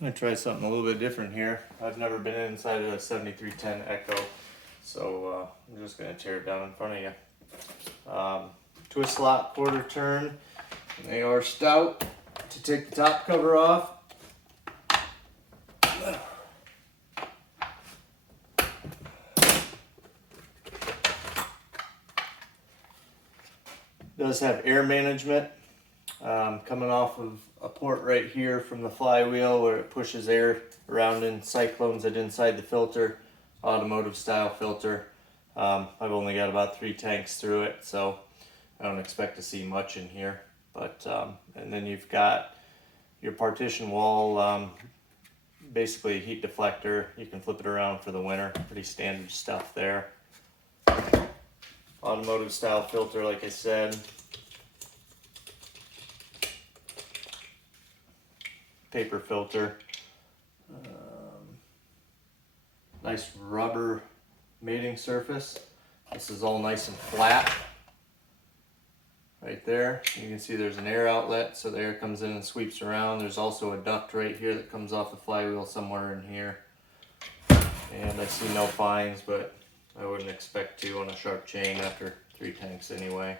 I'm going to try something a little bit different here. I've never been inside of a 7310 Echo, so I'm just going to tear it down in front of you. Twist lock quarter turn, and they are stout. To take the top cover off, does have air management coming off of a port right here from the flywheel where it pushes air around and cyclones it inside the filter, automotive style filter. I've only got about 3 tanks through it, so I don't expect to see much in here. But and then you've got your partition wall, basically a heat deflector. You can flip it around for the winter. Pretty standard stuff there. Automotive style filter, like I said. Paper filter. Nice rubber mating surface. This is all nice and flat. Right there, you can see there's an air outlet, so the air comes in and sweeps around. There's also a duct right here that comes off the flywheel somewhere in here. And I see no fines, but I wouldn't expect to on a sharp chain after 3 tanks anyway.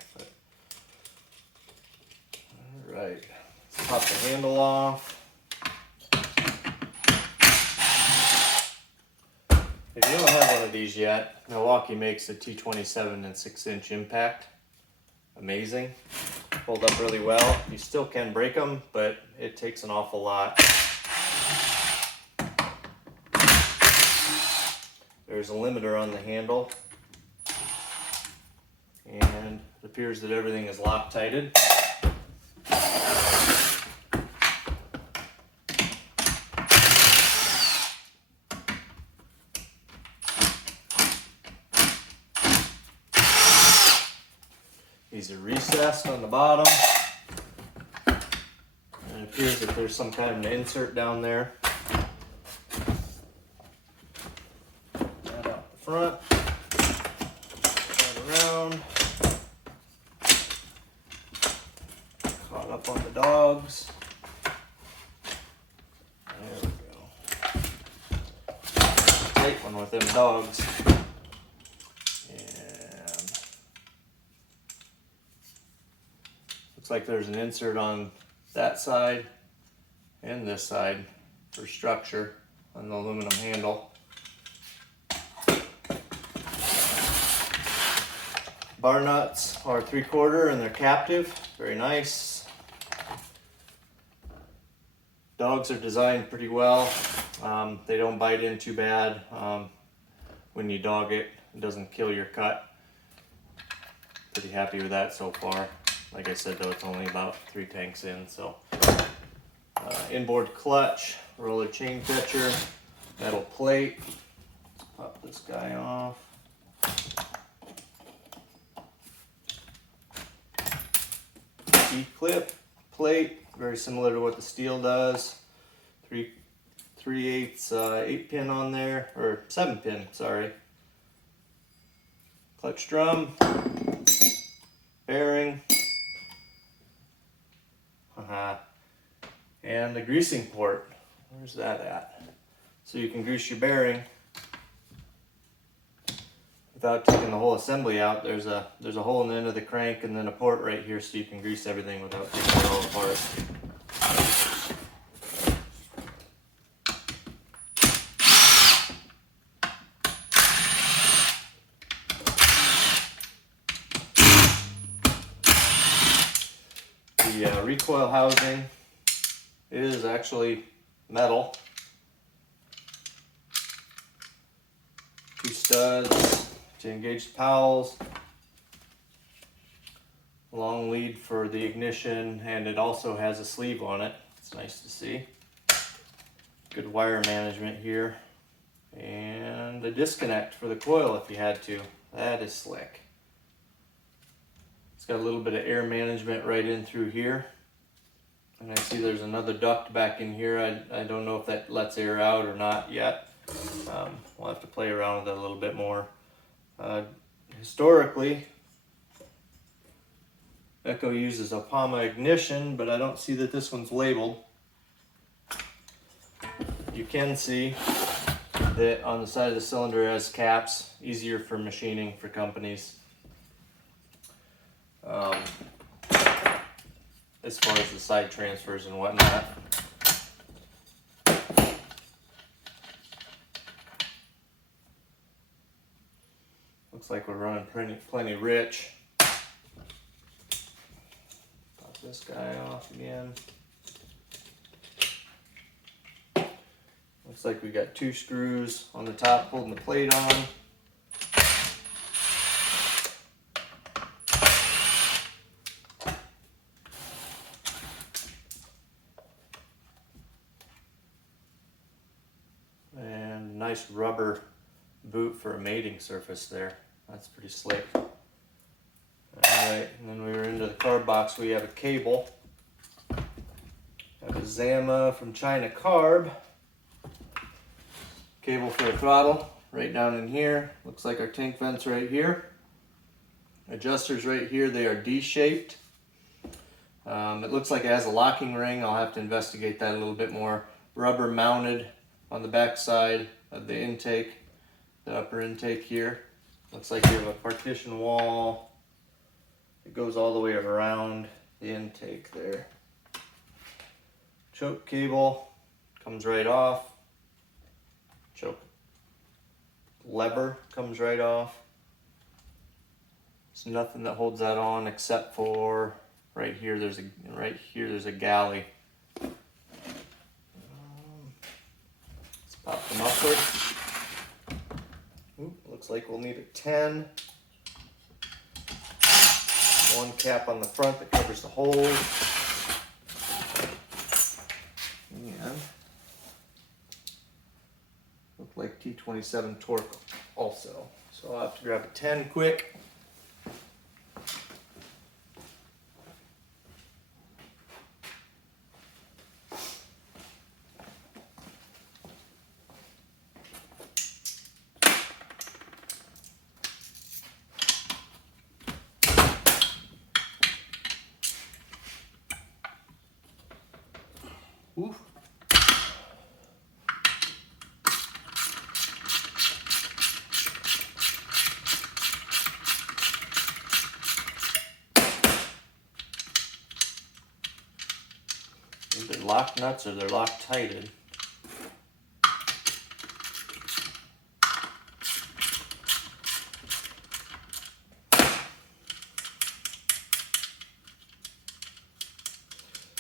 Alright, let's pop the handle off. If you don't have one of these yet, Milwaukee makes a T27 and 6-inch impact. Amazing. Hold up really well. You still can break them, but it takes an awful lot. There's a limiter on the handle. And it appears that everything is Loctited. These are recessed on the bottom. And it appears that there's some kind of an insert down there. That out the front. That around. Caught up on the dogs. There we go. Take one with them dogs. Like there's an insert on that side and this side for structure on the aluminum handle. Bar nuts are 3/4 and they're captive. Very nice. Dogs are designed pretty well. They don't bite in too bad. When you dog it, it doesn't kill your cut. Pretty happy with that so far. Like I said though, it's only about 3 tanks in, so. Inboard clutch, roller chain catcher, metal plate. Let's pop this guy off. T-clip plate, very similar to what the steel does. 3/8 8-pin on there, or 7-pin, sorry. Clutch drum, bearing. And the greasing port. Where's that at? So you can grease your bearing without taking the whole assembly out. There's a hole in the end of the crank and then a port right here so you can grease everything without taking it all apart. The recoil housing is actually metal. 2 studs to engage the powels. Long lead for the ignition, and it also has a sleeve on it. It's nice to see. Good wire management here. And a disconnect for the coil if you had to. That is slick. It's got a little bit of air management right in through here. And I see there's another duct back in here. I don't know if that lets air out or not yet. We'll have to play around with it a little bit more. Historically, Echo uses a PAMA ignition, but I don't see that this one's labeled. you can see that on the side of the cylinder it has caps, easier for machining for companies. As far as the side transfers and whatnot. Looks like we're running plenty rich. Pop this guy off again. Looks like we got 2 screws on the top holding the plate on. And nice rubber boot for a mating surface there. That's pretty slick. Alright, and then we were into the carb box. We have a cable. Have a Zama from China Carb. Cable for the throttle right down in here. Looks like our tank vents right here. Adjusters right here, they are D-shaped. It looks like it has a locking ring. I'll have to investigate that a little bit more. Rubber mounted on the back side of the intake, the upper intake here. Looks like we have a partition wall. It goes all the way around the intake there. Choke cable comes right off. Choke lever comes right off. There's nothing that holds that on except for right here. There's a galley. Let's pop the muffler. Looks like we'll need a 10. One cap on the front that covers the holes. And look like T27 torque also. So I'll have to grab a 10 quick. Oof. They're lock nuts or they're Loctited.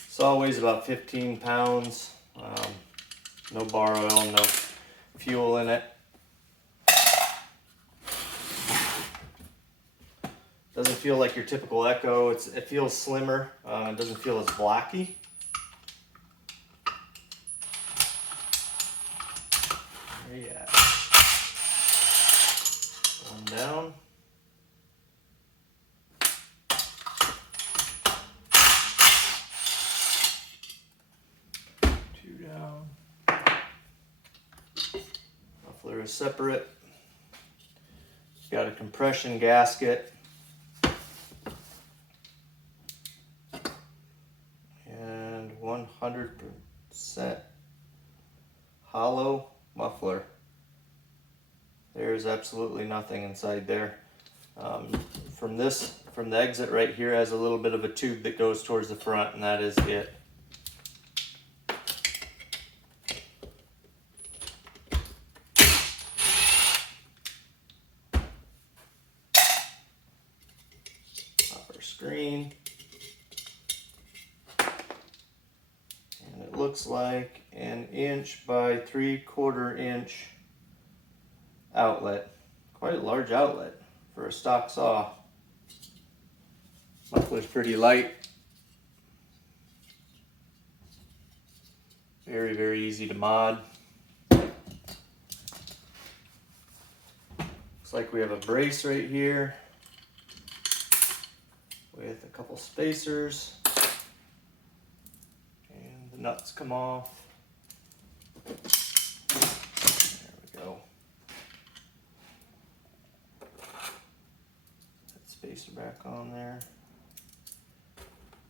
Saw weighs about 15 pounds. No bar oil, no fuel in it. Doesn't feel like your typical Echo. It feels slimmer. It doesn't feel as blocky. Yeah. One down. Two down. Muffler is separate. Got a compression gasket. And 100% hollow muffler. There's absolutely nothing inside there. From the exit right here has a little bit of a tube that goes towards the front, and that is it. Upper screen. And it looks like an 1 by 3/4 inch outlet. Quite a large outlet for a stock saw. Muffler's pretty light. Very, very easy to mod. Looks like we have a brace right here with a couple spacers. And the nuts come off. There we go. That spacer back on there.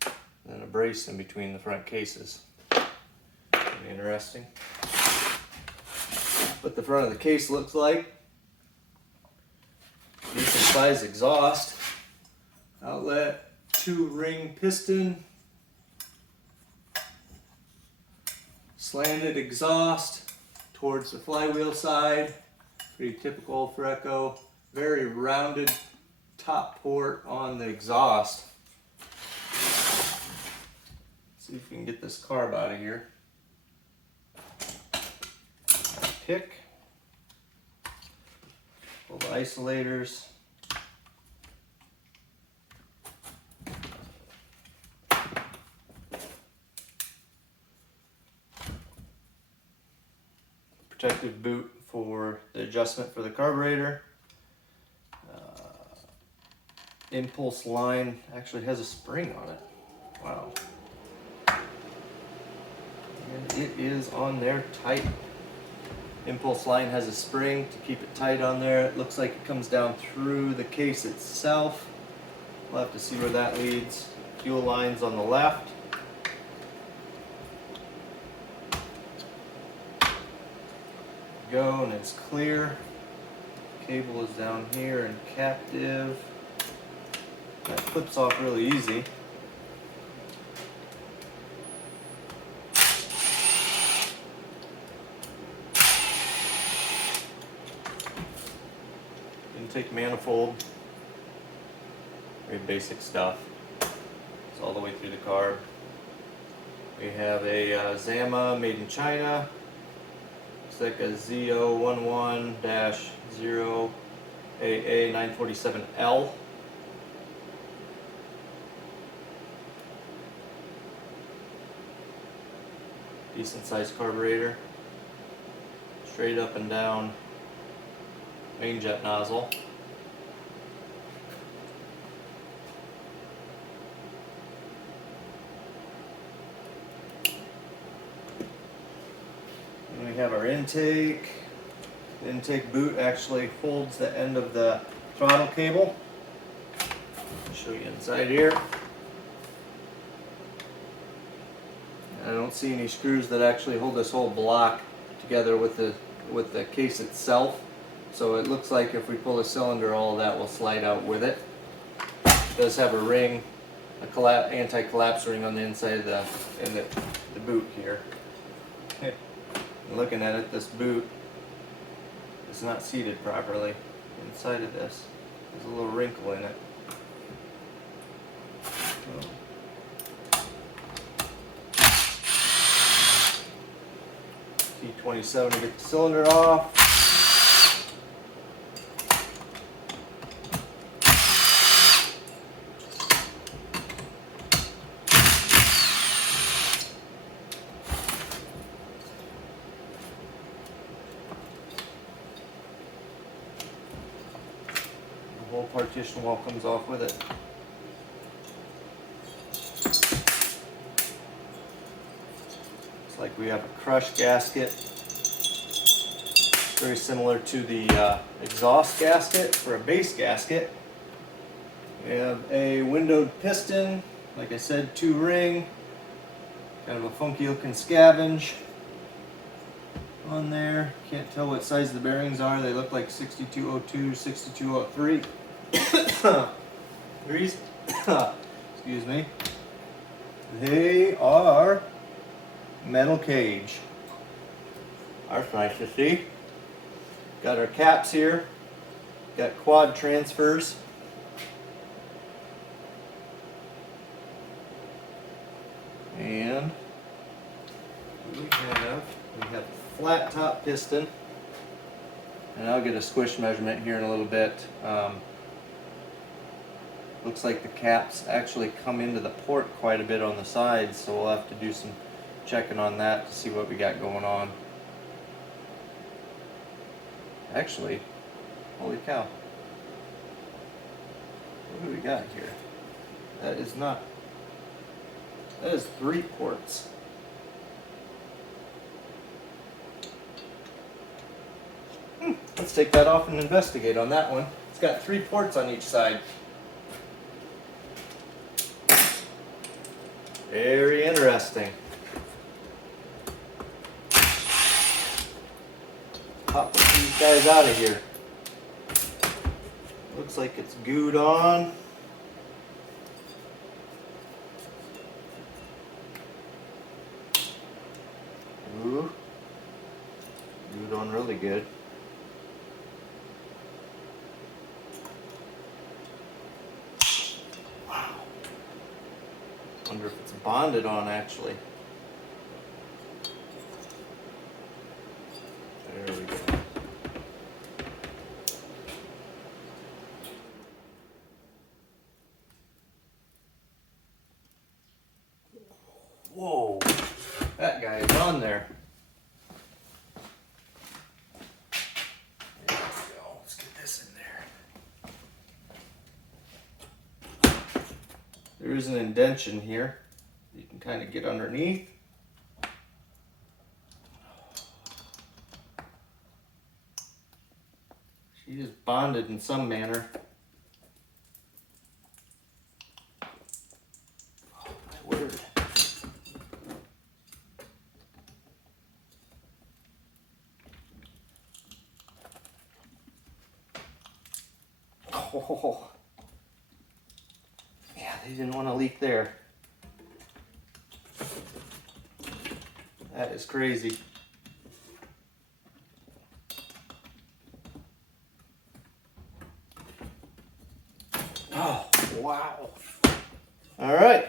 And then a brace in between the front cases. Pretty interesting. what the front of the case looks like. Decent size exhaust. Outlet, 2-ring piston. Slanted exhaust towards the flywheel side. Pretty typical for Echo. Very rounded top port on the exhaust. See if we can get this carb out of here. Pick. Pull the isolators. Protective boot for the adjustment for the carburetor. Impulse line actually has a spring on it. Wow. And it is on there tight. Impulse line has a spring to keep it tight on there. It looks like it comes down through the case itself. We'll have to see where that leads. Fuel lines on the left. Go, and it's clear. Cable is down here and captive. That clips off really easy. Intake manifold. Very basic stuff. It's all the way through the carb. We have a Zama made in China. It's like a Z011-0AA947L. Decent sized carburetor. Straight up and down main jet nozzle. And we have our intake. The intake boot actually holds the end of the throttle cable. I'll show you inside here. I don't see any screws that actually hold this whole block together with the case itself. So it looks like if we pull the cylinder, all of that will slide out with it. It does have a ring, anti-collapse ring on the inside of the boot here. Looking at it, this boot is not seated properly. Inside of this, there's a little wrinkle in it. T27 to get the cylinder off. The whole partition wall comes off with it. Like we have a crush gasket, very similar to the exhaust gasket for a base gasket. We have a windowed piston, like I said, 2-ring, kind of a funky looking scavenge on there. Can't tell what size the bearings are. They look like 6202, 6203. Excuse me. They are metal cage. That's nice to see. Got our caps here. Got quad transfers. And we have a flat top piston. And I'll get a squish measurement here in a little bit. Looks like the caps actually come into the port quite a bit on the sides, so we'll have to do some checking on that to see what we got going on. Actually, holy cow. What do we got here? That is 3 ports. Let's take that off and investigate on that one. It's got 3 ports on each side. Very interesting. pop these guys out of here. Looks like it's glued on. Ooh, glued on really good. Wow. Wonder if it's bonded on actually. There we go. Whoa, that guy is on there. There we go. Let's get this in there. There is an indentation here. You can kind of get underneath. She is bonded in some manner. Oh, my word. Oh. Yeah, they didn't want to leak there. That is crazy. Oh, wow. All right.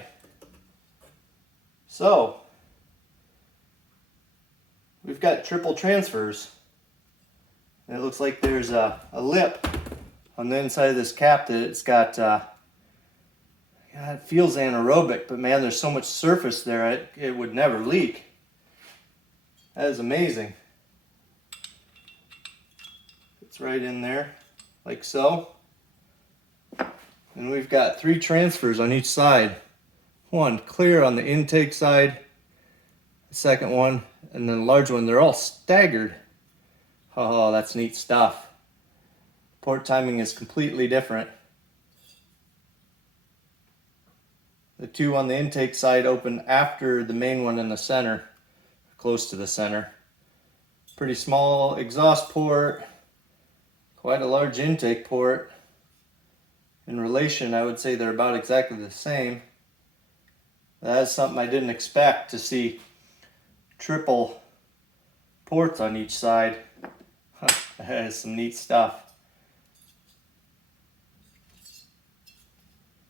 So, we've got triple transfers. And it looks like there's a lip on the inside of this cap that it's got, it feels anaerobic, but man, there's so much surface there, it would never leak. That is amazing. It's right in there, like so. And we've got 3 transfers on each side. One clear on the intake side, the second one, and then the large one. They're all staggered. Oh, that's neat stuff. Port timing is completely different. The 2 on the intake side open after the main one in the center, close to the center. Pretty small exhaust port, quite a large intake port. In relation, I would say they're about exactly the same. That is something I didn't expect to see. Triple ports on each side. That is some neat stuff.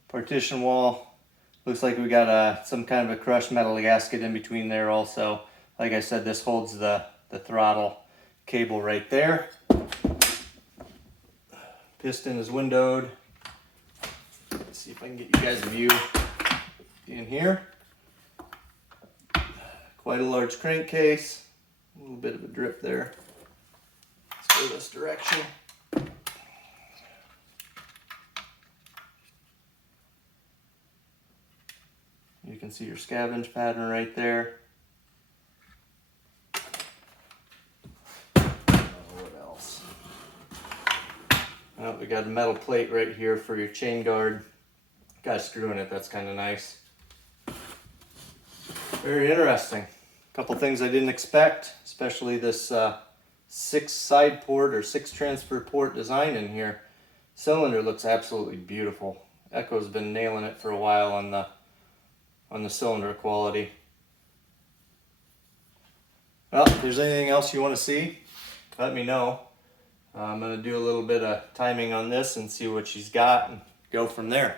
Partition wall. Looks like we got some kind of a crushed metal gasket in between there also. Like I said, this holds the throttle cable right there. Piston is windowed. Let's see if I can get you guys a view in here. Quite a large crankcase. A little bit of a drip there. Let's go this direction. You can see your scavenge pattern right there. What else? Oh, we got a metal plate right here for your chain guard. Got a screw in it, that's kind of nice. Very interesting. A couple things I didn't expect, especially this 6 side port or 6 transfer port design in here. Cylinder looks absolutely beautiful. Echo's been nailing it for a while on the cylinder quality. Well, if there's anything else you want to see, let me know. I'm going to do a little bit of timing on this and see what she's got and go from there.